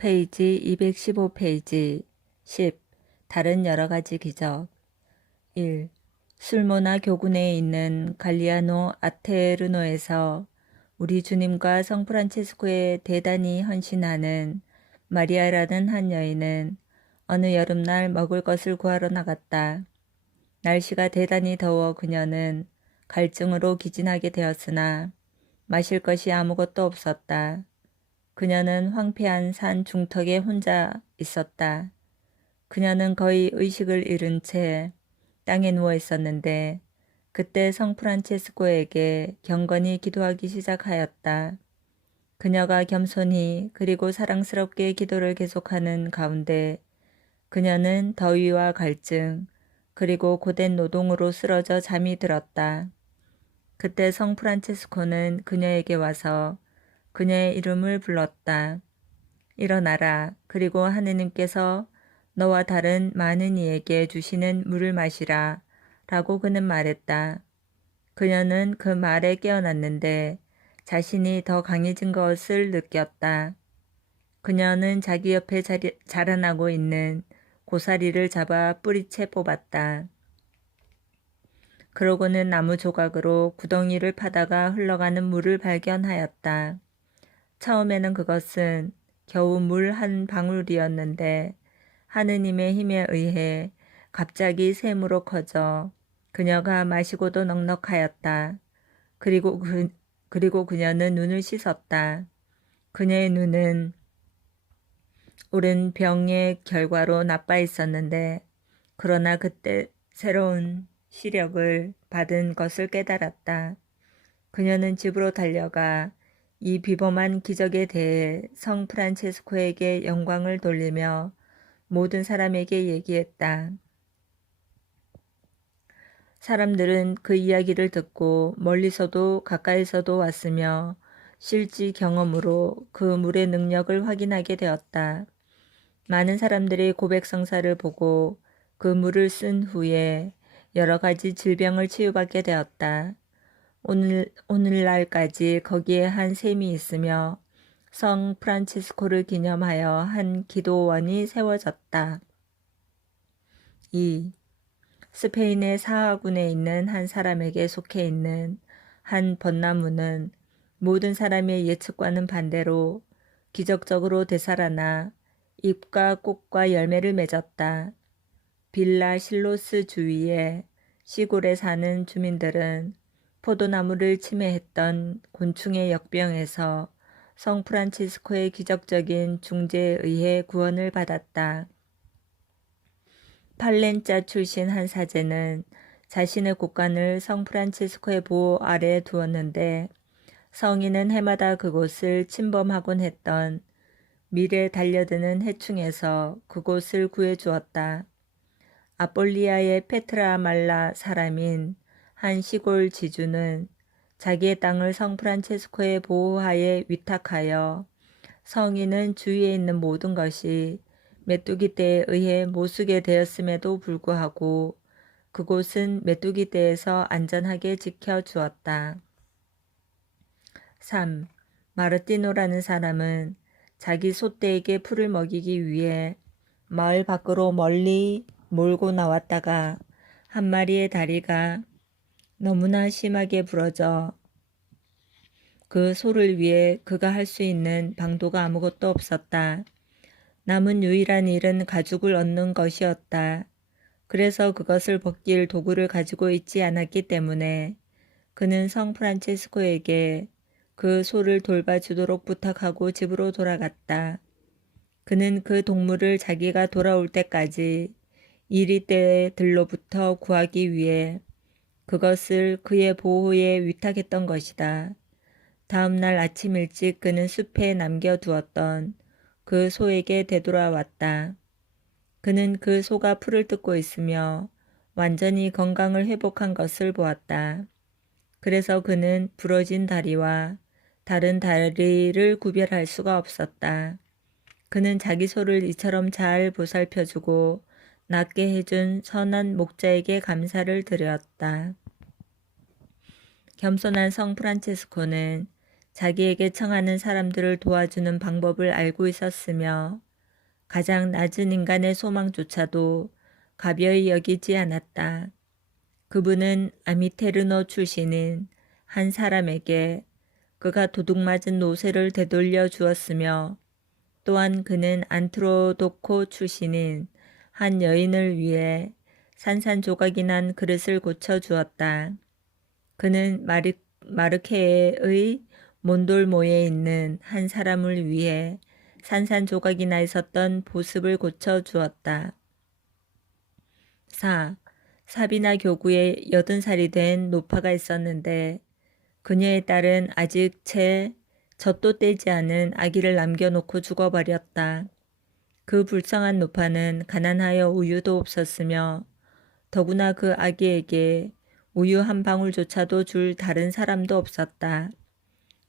페이지 215페이지 10. 다른 여러가지 기적 1. 술모나 교군에 있는 갈리아노 아테르노에서 우리 주님과 성프란체스코에 대단히 헌신하는 마리아라는 한 여인은 어느 여름날 먹을 것을 구하러 나갔다. 날씨가 대단히 더워 그녀는 갈증으로 기진하게 되었으나 마실 것이 아무것도 없었다. 그녀는 황폐한 산 중턱에 혼자 있었다. 그녀는 거의 의식을 잃은 채 땅에 누워 있었는데 그때 성프란체스코에게 경건히 기도하기 시작하였다. 그녀가 겸손히 그리고 사랑스럽게 기도를 계속하는 가운데 그녀는 더위와 갈증 그리고 고된 노동으로 쓰러져 잠이 들었다. 그때 성프란체스코는 그녀에게 와서 그녀의 이름을 불렀다. 일어나라. 그리고 하느님께서 너와 다른 많은 이에게 주시는 물을 마시라. 라고 그는 말했다. 그녀는 그 말에 깨어났는데 자신이 더 강해진 것을 느꼈다. 그녀는 자기 옆에 자라나고 있는 고사리를 잡아 뿌리채 뽑았다. 그러고는 나무 조각으로 구덩이를 파다가 흘러가는 물을 발견하였다. 처음에는 그것은 겨우 물 한 방울이었는데 하느님의 힘에 의해 갑자기 샘으로 커져 그녀가 마시고도 넉넉하였다. 그리고 그녀는 눈을 씻었다. 그녀의 눈은 오랜 병의 결과로 나빠 있었는데 그러나 그때 새로운 시력을 받은 것을 깨달았다. 그녀는 집으로 달려가 이 비범한 기적에 대해 성 프란체스코에게 영광을 돌리며 모든 사람에게 얘기했다. 사람들은 그 이야기를 듣고 멀리서도 가까이서도 왔으며 실지 경험으로 그 물의 능력을 확인하게 되었다. 많은 사람들이 고백성사를 보고 그 물을 쓴 후에 여러 가지 질병을 치유받게 되었다. 오늘날까지 거기에 한 샘이 있으며 성 프란치스코를 기념하여 한 기도원이 세워졌다. 2. 스페인의 사하군에 있는 한 사람에게 속해 있는 한 벚나무는 모든 사람의 예측과는 반대로 기적적으로 되살아나 잎과 꽃과 열매를 맺었다. 빌라 실로스 주위의 시골에 사는 주민들은 포도나무를 침해했던 곤충의 역병에서 성 프란치스코의 기적적인 중재에 의해 구원을 받았다. 팔렌짜 출신 한 사제는 자신의 곳간을 성 프란치스코의 보호 아래에 두었는데 성인은 해마다 그곳을 침범하곤 했던 밀에 달려드는 해충에서 그곳을 구해주었다. 아폴리아의 페트라말라 사람인 한 시골 지주는 자기의 땅을 성 프란체스코의 보호하에 위탁하여 성인은 주위에 있는 모든 것이 메뚜기 떼에 의해 못쓰게 되었음에도 불구하고 그곳은 메뚜기 떼에서 안전하게 지켜주었다. 3. 마르티노라는 사람은 자기 소떼에게 풀을 먹이기 위해 마을 밖으로 멀리 몰고 나왔다가 한 마리의 다리가 너무나 심하게 부러져 그 소를 위해 그가 할 수 있는 방도가 아무것도 없었다. 남은 유일한 일은 가죽을 얻는 것이었다. 그래서 그것을 벗길 도구를 가지고 있지 않았기 때문에 그는 성 프란체스코에게 그 소를 돌봐주도록 부탁하고 집으로 돌아갔다. 그는 그 동물을 자기가 돌아올 때까지 이리떼들로부터 구하기 위해 그것을 그의 보호에 위탁했던 것이다. 다음 날 아침 일찍 그는 숲에 남겨두었던 그 소에게 되돌아왔다. 그는 그 소가 풀을 뜯고 있으며 완전히 건강을 회복한 것을 보았다. 그래서 그는 부러진 다리와 다른 다리를 구별할 수가 없었다. 그는 자기 소를 이처럼 잘 보살펴주고 낫게 해준 선한 목자에게 감사를 드렸다. 겸손한 성 프란체스코는 자기에게 청하는 사람들을 도와주는 방법을 알고 있었으며 가장 낮은 인간의 소망조차도 가벼이 여기지 않았다. 그분은 아미테르노 출신인 한 사람에게 그가 도둑맞은 노새를 되돌려 주었으며 또한 그는 안트로도코 출신인 한 여인을 위해 산산조각이 난 그릇을 고쳐 주었다. 그는 마르케의 몬돌모에 있는 한 사람을 위해 산산조각이 나 있었던 보습을 고쳐 주었다. 4. 사비나 교구에 80살이 된 노파가 있었는데 그녀의 딸은 아직 채 젖도 떼지 않은 아기를 남겨놓고 죽어버렸다. 그 불쌍한 노파는 가난하여 우유도 없었으며 더구나 그 아기에게 우유 한 방울조차도 줄 다른 사람도 없었다.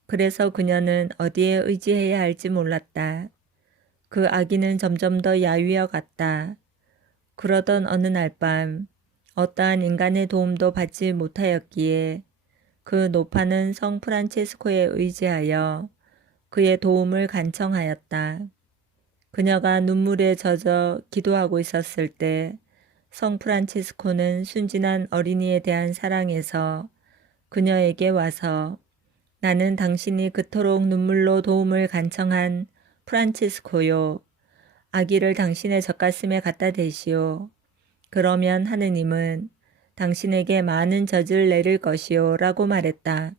그래서 그녀는 어디에 의지해야 할지 몰랐다. 그 아기는 점점 더 야위어 갔다. 그러던 어느 날 밤 어떠한 인간의 도움도 받지 못하였기에 그 노파는 성 프란체스코에 의지하여 그의 도움을 간청하였다. 그녀가 눈물에 젖어 기도하고 있었을 때 성 프란체스코는 순진한 어린이에 대한 사랑에서 그녀에게 와서 나는 당신이 그토록 눈물로 도움을 간청한 프란체스코요. 아기를 당신의 젖가슴에 갖다 대시오. 그러면 하느님은 당신에게 많은 젖을 내릴 것이요 라고 말했다.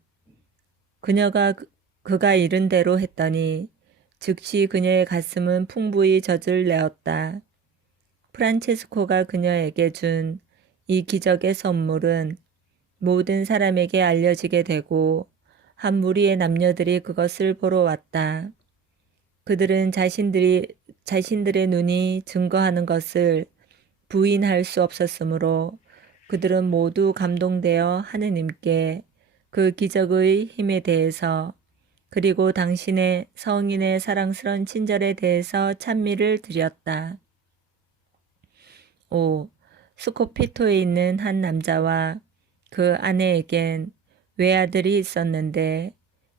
그녀가 그가 이른 대로 했더니 즉시 그녀의 가슴은 풍부히 젖을 내었다. 프란체스코가 그녀에게 준 이 기적의 선물은 모든 사람에게 알려지게 되고 한 무리의 남녀들이 그것을 보러 왔다. 그들은 자신들의 눈이 증거하는 것을 부인할 수 없었으므로 그들은 모두 감동되어 하느님께 그 기적의 힘에 대해서 그리고 당신의 성인의 사랑스러운 친절에 대해서 찬미를 드렸다. 5. 스코피토에 있는 한 남자와 그 아내에겐 외아들이 있었는데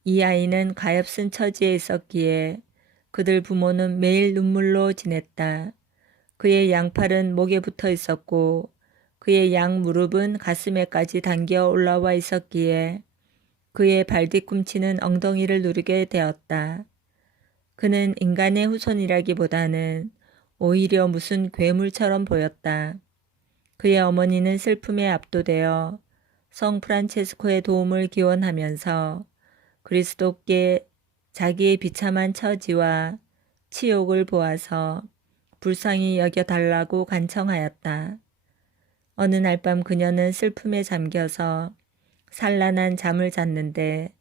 이 아이는 가엾은 처지에 있었기에 그들 부모는 매일 눈물로 지냈다. 그의 양팔은 목에 붙어 있었고 그의 양 무릎은 가슴에까지 당겨 올라와 있었기에 그의 발 뒤꿈치는 엉덩이를 누르게 되었다. 그는 인간의 후손이라기보다는 오히려 무슨 괴물처럼 보였다. 그의 어머니는 슬픔에 압도되어 성 프란체스코의 도움을 기원하면서 그리스도께 자기의 비참한 처지와 치욕을 보아서 불쌍히 여겨달라고 간청하였다. 어느 날 밤 그녀는 슬픔에 잠겨서 산란한 잠을 잤는데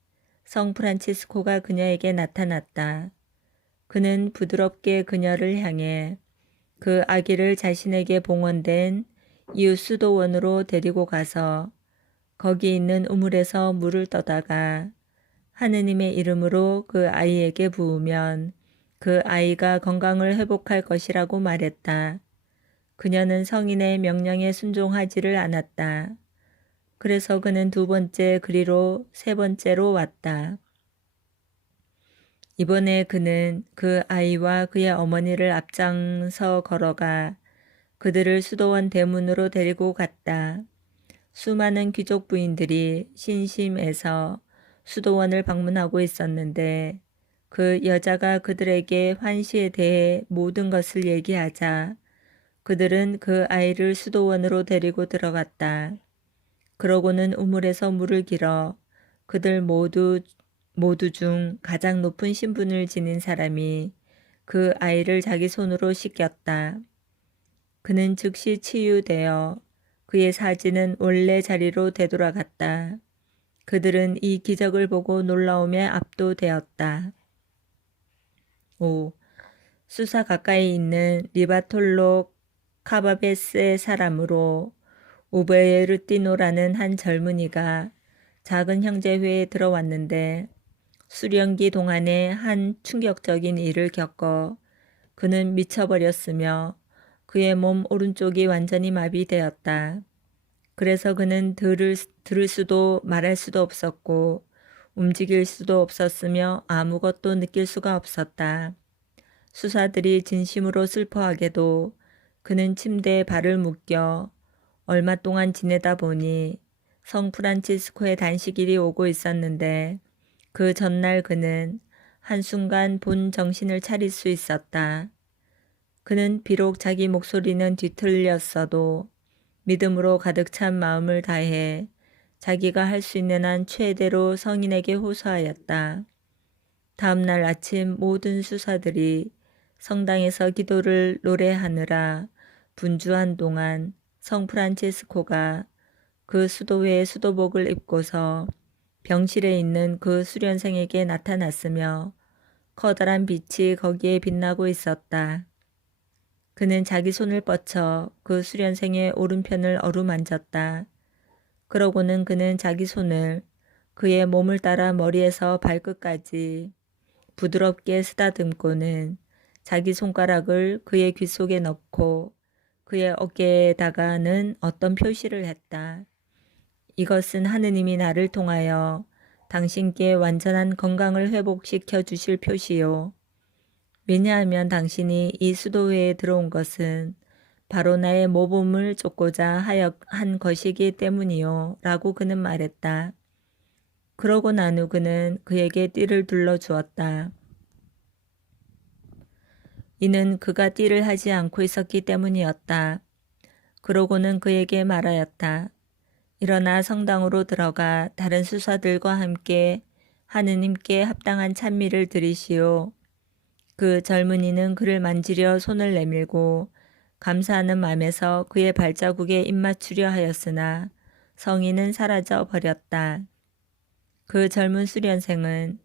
성 프란치스코가 그녀에게 나타났다. 그는 부드럽게 그녀를 향해 그 아기를 자신에게 봉헌된 이웃 수도원으로 데리고 가서 거기 있는 우물에서 물을 떠다가 하느님의 이름으로 그 아이에게 부으면 그 아이가 건강을 회복할 것이라고 말했다. 그녀는 성인의 명령에 순종하지를 않았다. 그래서 그는 2번째 그리로 3번째로 왔다. 이번에 그는 그 아이와 그의 어머니를 앞장서 걸어가 그들을 수도원 대문으로 데리고 갔다. 수많은 귀족 부인들이 신심해서 수도원을 방문하고 있었는데 그 여자가 그들에게 환시에 대해 모든 것을 얘기하자 그들은 그 아이를 수도원으로 데리고 들어갔다. 그러고는 우물에서 물을 길어 그들 모두 중 가장 높은 신분을 지닌 사람이 그 아이를 자기 손으로 씻겼다. 그는 즉시 치유되어 그의 사지는 원래 자리로 되돌아갔다. 그들은 이 기적을 보고 놀라움에 압도되었다. 5. 수사 가까이 있는 리바톨로 카바베스의 사람으로 우베르티노라는 한 젊은이가 작은 형제회에 들어왔는데 수련기 동안에 한 충격적인 일을 겪어 그는 미쳐버렸으며 그의 몸 오른쪽이 완전히 마비되었다. 그래서 그는 들을 수도 말할 수도 없었고 움직일 수도 없었으며 아무것도 느낄 수가 없었다. 수사들이 진심으로 슬퍼하게도 그는 침대에 발을 묶여 얼마 동안 지내다 보니 성 프란치스코의 단식일이 오고 있었는데 그 전날 그는 한순간 본 정신을 차릴 수 있었다. 그는 비록 자기 목소리는 뒤틀렸어도 믿음으로 가득 찬 마음을 다해 자기가 할 수 있는 한 최대로 성인에게 호소하였다. 다음 날 아침 모든 수사들이 성당에서 기도를 노래하느라 분주한 동안 성 프란치스코가 그 수도회의 수도복을 입고서 병실에 있는 그 수련생에게 나타났으며 커다란 빛이 거기에 빛나고 있었다. 그는 자기 손을 뻗쳐 그 수련생의 오른편을 어루만졌다. 그러고는 그는 자기 손을 그의 몸을 따라 머리에서 발끝까지 부드럽게 쓰다듬고는 자기 손가락을 그의 귀 속에 넣고 그의 어깨에다가는 어떤 표시를 했다. 이것은 하느님이 나를 통하여 당신께 완전한 건강을 회복시켜 주실 표시요. 왜냐하면 당신이 이 수도회에 들어온 것은 바로 나의 모범을 쫓고자 한 것이기 때문이요. 라고 그는 말했다. 그러고 난 후 그는 그에게 띠를 둘러 주었다. 이는 그가 띠를 하지 않고 있었기 때문이었다. 그러고는 그에게 말하였다. 일어나 성당으로 들어가 다른 수사들과 함께 하느님께 합당한 찬미를 드리시오. 그 젊은이는 그를 만지려 손을 내밀고 감사하는 마음에서 그의 발자국에 입맞추려 하였으나 성인은 사라져 버렸다. 그 젊은 수련생은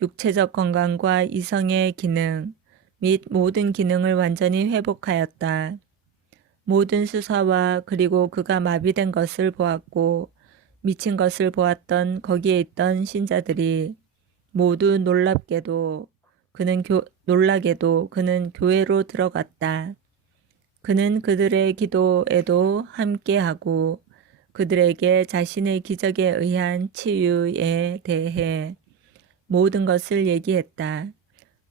육체적 건강과 이성의 기능 및 모든 기능을 완전히 회복하였다. 모든 수사와 그리고 그가 마비된 것을 보았고 미친 것을 보았던 거기에 있던 신자들이 모두 놀라게도 그는 교회로 들어갔다. 그는 그들의 기도에도 함께하고 그들에게 자신의 기적에 의한 치유에 대해 모든 것을 얘기했다.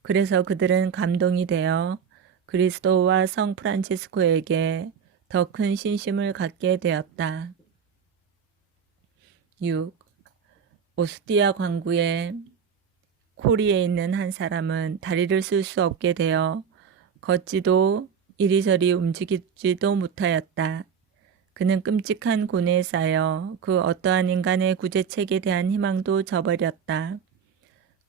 그래서 그들은 감동이 되어 그리스도와 성 프란치스코에게 더 큰 신심을 갖게 되었다. 6. 오스티아 광구의 코리에 있는 한 사람은 다리를 쓸 수 없게 되어 걷지도 이리저리 움직이지도 못하였다. 그는 끔찍한 고뇌에 쌓여 그 어떠한 인간의 구제책에 대한 희망도 저버렸다.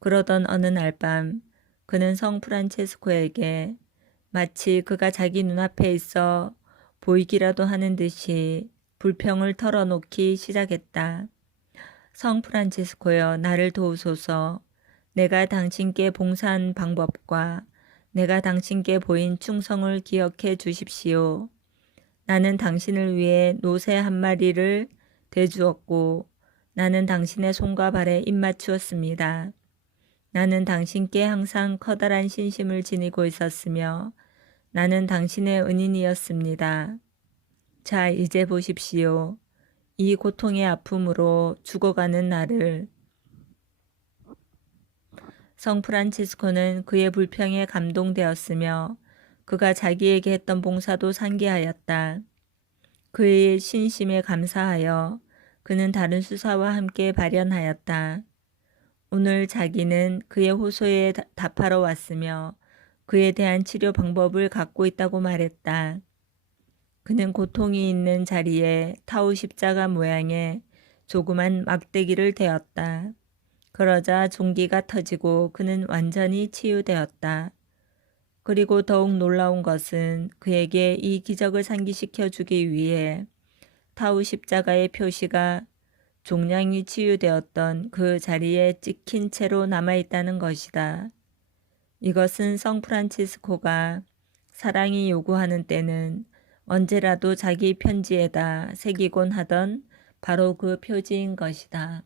그러던 어느 날 밤 그는 성 프란체스코에게 마치 그가 자기 눈앞에 있어 보이기라도 하는 듯이 불평을 털어놓기 시작했다. 성 프란체스코여, 나를 도우소서. 내가 당신께 봉사한 방법과 내가 당신께 보인 충성을 기억해 주십시오. 나는 당신을 위해 노새 한 마리를 대주었고 나는 당신의 손과 발에 입맞추었습니다. 나는 당신께 항상 커다란 신심을 지니고 있었으며 나는 당신의 은인이었습니다. 자, 이제 보십시오. 이 고통의 아픔으로 죽어가는 나를. 성 프란치스코는 그의 불평에 감동되었으며 그가 자기에게 했던 봉사도 상기하였다. 그의 신심에 감사하여 그는 다른 수사와 함께 발현하였다. 오늘 자기는 그의 호소에 답하러 왔으며 그에 대한 치료 방법을 갖고 있다고 말했다. 그는 고통이 있는 자리에 타우 십자가 모양의 조그만 막대기를 대었다. 그러자 종기가 터지고 그는 완전히 치유되었다. 그리고 더욱 놀라운 것은 그에게 이 기적을 상기시켜 주기 위해 타우 십자가의 표시가 종양이 치유되었던 그 자리에 찍힌 채로 남아있다는 것이다. 이것은 성 프란치스코가 사랑이 요구하는 때는 언제라도 자기 편지에다 새기곤 하던 바로 그 표지인 것이다.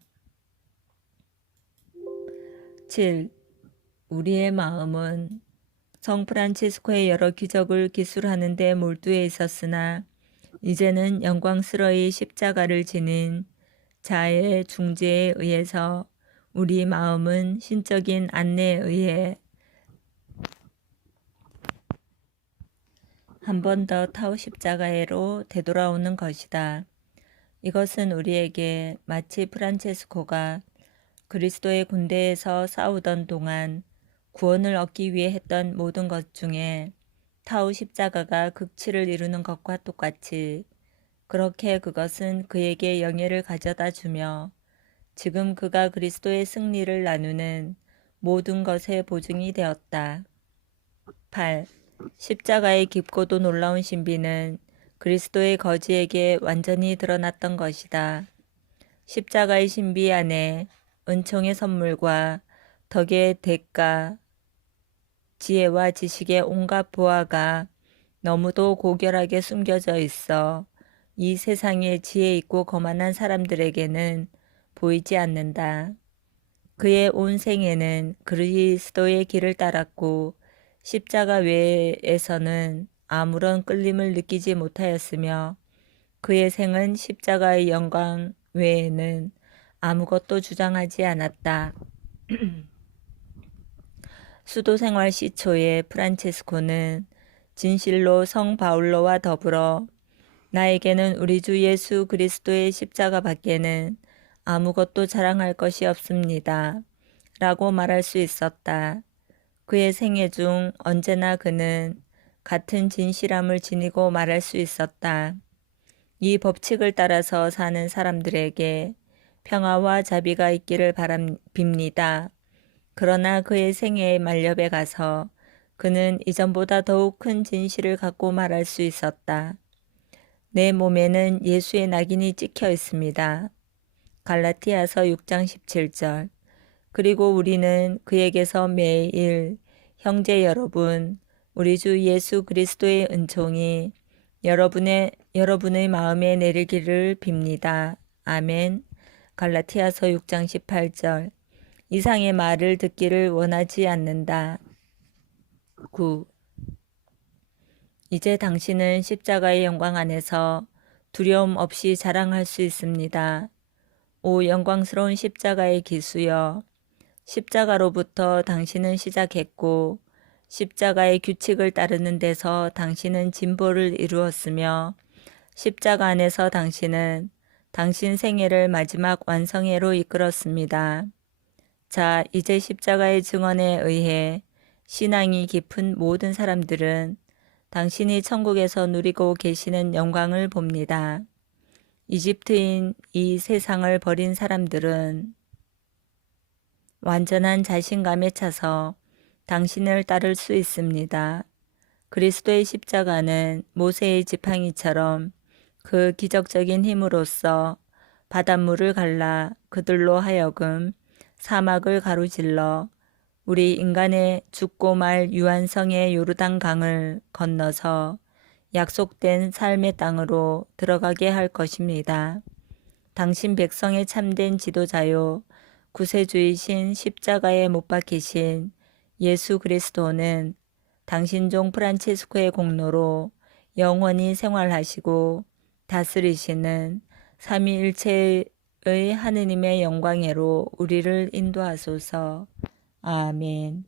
7. 우리의 마음은 성 프란치스코의 여러 기적을 기술하는 데 몰두해 있었으나 이제는 영광스러이 십자가를 지닌 자의 중재에 의해서 우리 마음은 신적인 안내에 의해 한 번 더 타오 십자가로 되돌아오는 것이다. 이것은 우리에게 마치 프란체스코가 그리스도의 군대에서 싸우던 동안 구원을 얻기 위해 했던 모든 것 중에 타오 십자가가 극치를 이루는 것과 똑같이 그렇게 그것은 그에게 영예를 가져다 주며 지금 그가 그리스도의 승리를 나누는 모든 것의 보증이 되었다. 8. 십자가의 깊고도 놀라운 신비는 그리스도의 거지에게 완전히 드러났던 것이다. 십자가의 신비 안에 은총의 선물과 덕의 대가, 지혜와 지식의 온갖 보화가 너무도 고결하게 숨겨져 있어 이 세상의 지혜 있고 거만한 사람들에게는 보이지 않는다. 그의 온 생애는 그리스도의 길을 따랐고 십자가 외에서는 아무런 끌림을 느끼지 못하였으며 그의 생은 십자가의 영광 외에는 아무것도 주장하지 않았다. 수도생활 시초의 프란체스코는 진실로 성 바울로와 더불어 나에게는 우리 주 예수 그리스도의 십자가 밖에는 아무것도 자랑할 것이 없습니다. 라고 말할 수 있었다. 그의 생애 중 언제나 그는 같은 진실함을 지니고 말할 수 있었다. 이 법칙을 따라서 사는 사람들에게 평화와 자비가 있기를 빕니다. 그러나 그의 생애의 만렵에 가서 그는 이전보다 더욱 큰 진실을 갖고 말할 수 있었다. 내 몸에는 예수의 낙인이 찍혀 있습니다. 갈라티아서 6장 17절. 그리고 우리는 그에게서 매일 형제 여러분, 우리 주 예수 그리스도의 은총이 여러분의 마음에 내리기를 빕니다. 아멘. 갈라티아서 6장 18절. 이상의 말을 듣기를 원하지 않는다. 9. 이제 당신은 십자가의 영광 안에서 두려움 없이 자랑할 수 있습니다. 오 영광스러운 십자가의 기수여, 십자가로부터 당신은 시작했고 십자가의 규칙을 따르는 데서 당신은 진보를 이루었으며 십자가 안에서 당신은 당신 생애를 마지막 완성회로 이끌었습니다. 자, 이제 십자가의 증언에 의해 신앙이 깊은 모든 사람들은 당신이 천국에서 누리고 계시는 영광을 봅니다. 이집트인 이 세상을 버린 사람들은 완전한 자신감에 차서 당신을 따를 수 있습니다. 그리스도의 십자가는 모세의 지팡이처럼 그 기적적인 힘으로써 바닷물을 갈라 그들로 하여금 사막을 가로질러 우리 인간의 죽고 말 유한성의 요르단 강을 건너서 약속된 삶의 땅으로 들어가게 할 것입니다. 당신 백성의 참된 지도자요 구세주이신 십자가에 못 박히신 예수 그리스도는 당신 종 프란체스코의 공로로 영원히 생활하시고 다스리시는 삼위일체의 하느님의 영광으로 우리를 인도하소서. 아멘.